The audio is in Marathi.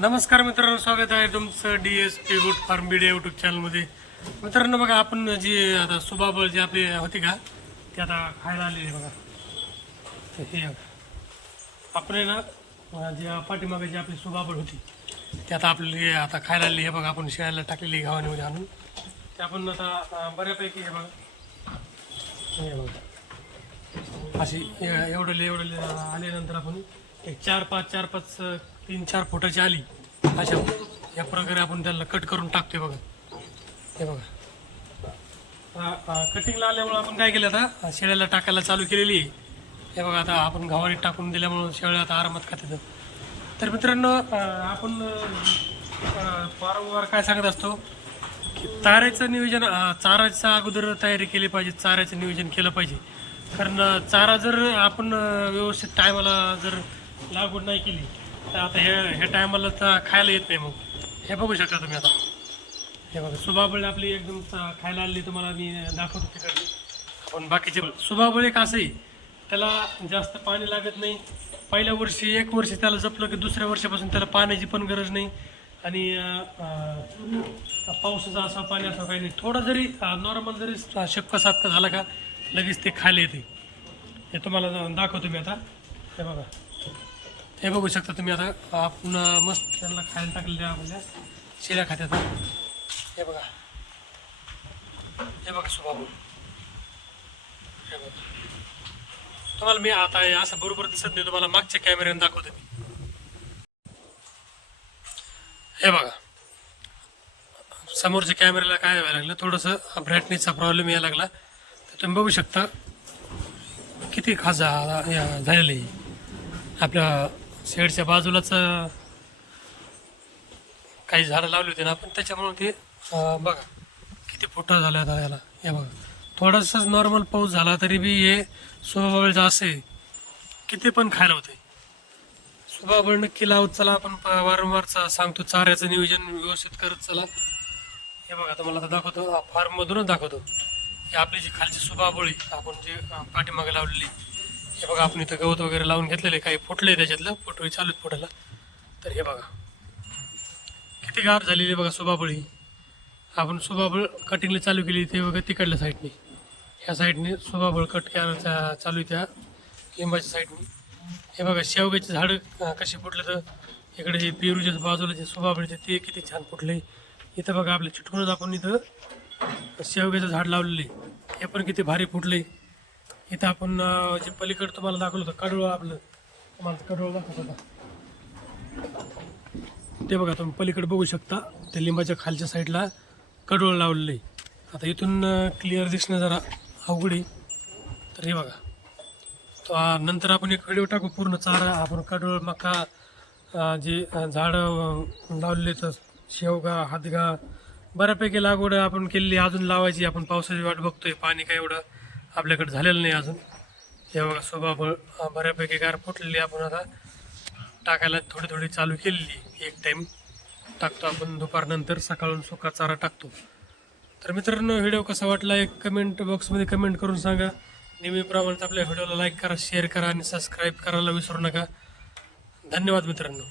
नमस्कार मित्रांनो स्वागत आहे तुमचं D S P good farm Beed YouTube चॅनलमध्ये मित्रांनो बघा आपण जी आता सुबाबळ जी आपली होती का ती आता खायला आलेली आहे बघा. तर हे बघा. आपण आहे ना जे पाठीमागे जी आपली सुबाबळ होती ती आता आपली आता खायला आलेली हे बघा. आपण शेळ्याला टाकलेली गावाने आणून. ते आपण आता बऱ्यापैकी हे बघा. हे बघा. अशी एवढं एवढं आल्यानंतर आपण एक चार पाच चार पाच तीन चार फुटाची आली. अशा या प्रकारे आपण त्याला कट करून टाकतोय बघा. हे बघा. कटिंगला आल्यामुळे आपण काय केलं आता? शेळ्याला टाकायला चालू केलेली आहे. हे बघा आता आपण गव्हाळीत टाकून दिल्यामुळं शेळ्या आता आरामात खातात. तर मित्रांनो आपण वारंवार काय सांगत असतो? की चाऱ्याचं नियोजन अं, चाराच्या अगोदर तयारी केली पाहिजे चाऱ्याचं नियोजन केलं पाहिजे. कारण चारा जर आपण व्यवस्थित टायमाला जर लागवड नाही केली तर आता हे ह्या टायमाला तर खायला येत नाही मग. हे बघू शकता तुम्ही आता. हे बघा सुभाबळी आपली एकदम खायला आली तुम्हाला मी दाखवतो तिकडे. पण बाकीचे सुभाबळी एक असं आहे त्याला जास्त पाणी लागत नाही. पहिल्या वर्षी एक वर्ष त्याला जपलं की दुसऱ्या वर्षापासून त्याला पाण्याची पण गरज नाही. आणि पावसाचा असा पाणी असं काही नाही. थोडा जरी नॉर्मल जरी शेपका सापका झाला का लगेच ते खायला येते. हे तुम्हाला दाखवतो मी आता. हे बघा. हे बघू शकता तुम्ही आता आपण मस्त त्यांना खायला टाकलेल्या आपल्या शिऱ्या खात्यात. हे बघा. हे बघा सुभाबू हे बघा. तुम्हाला मी आता हे असं बरोबर दिसत नाही तुम्हाला मागच्या कॅमेऱ्याने दाखवतो मी. हे बघा. समोरच्या कॅमेऱ्याला काय व्हायला लागलं थोडंसं ब्राईटनेसचा प्रॉब्लेम यायला लागला. तर तुम्ही बघू शकता किती खास या- झालेलं आहे. आपल्या शेडच्या बाजूलाच काही झाडं लावली होती ना आपण त्याच्यामुळे ते बघा किती फुटा झाला आता याला. हे बघा थोडासाच नॉर्मल पाऊस झाला तरी बी हे स्वभावाचं असे किती पण खायला होते स्वभाव नक्की लावत चला आपण प- वारंवार सांगतो चाऱ्याचं नियोजन व्यवस्थित करत चला. हे बघा तुम्हाला आता दाखवतो फार्ममधूनच दाखवतो. हे आपली जी खालची सुबाबोळी आपण जी पाठीमागे लावलेली हे बघा आपण इथं गवत वगैरे लावून घेतलेले काही फुटले त्याच्यातलं फोटो चालू आहेत फुटायला तर हे बघा. किती गार झालेली आहे बघा सुबाबळी. आपण सुबाबळ कटिंगला चालू केली ते बघा तिकडल्या साईडने ह्या साईडने सुबाबळ कट करायला चालू आहे त्या लिंबाच्या साईडने हे बघा शेवग्याचे झाडं कशी कसे फुटले तर इकडे हे पेरूच्या बाजूला जे सुबाबळीचे ते किती छान फुटले. इथं बघा आपल्या चिटकूनच आपण इथं शेवग्याचं झाड लावलेले हे पण किती भारी फुटले. इथं आपण जे पलीकडे तुम्हाला दाखवलं होतं कडूळ आपलं. तुम्हाला कडवळ दाखवत होता ते बघा तुम्ही पलीकडे बघू शकता. त्या लिंबाच्या खालच्या साईडला कडूळ लावलेलं आहे. आता इथून क्लिअर दिसणं जरा अवघड आहे. तर हे बघा. तो नंतर आपण एक व्हिडिओ टाकू पूर्ण चारा आपण कडूळ मका जे झाडं लावलेले तर शेवगा हातगा बऱ्यापैकी लागवड आपण केलेली अजून लावायची आपण पावसाची वाट बघतोय पाणी काय एवढं. आपल्याकडे झालेलं नाही अजून. हे बघा स्वभाव बऱ्यापैकी गार फुटलेली आपण आता टाकायला थोडी थोडी चालू केलेली एक टाईम टाकतो आपण दुपारनंतर सकाळून सुका चारा टाकतो. तर मित्रांनो व्हिडिओ कसा वाटला एक कमेंट बॉक्समध्ये कमेंट करून सांगा. नेहमीप्रमाणे आपल्या व्हिडिओला लाईक करा शेअर करा आणि सबस्क्राईब करायला विसरू नका. धन्यवाद मित्रांनो.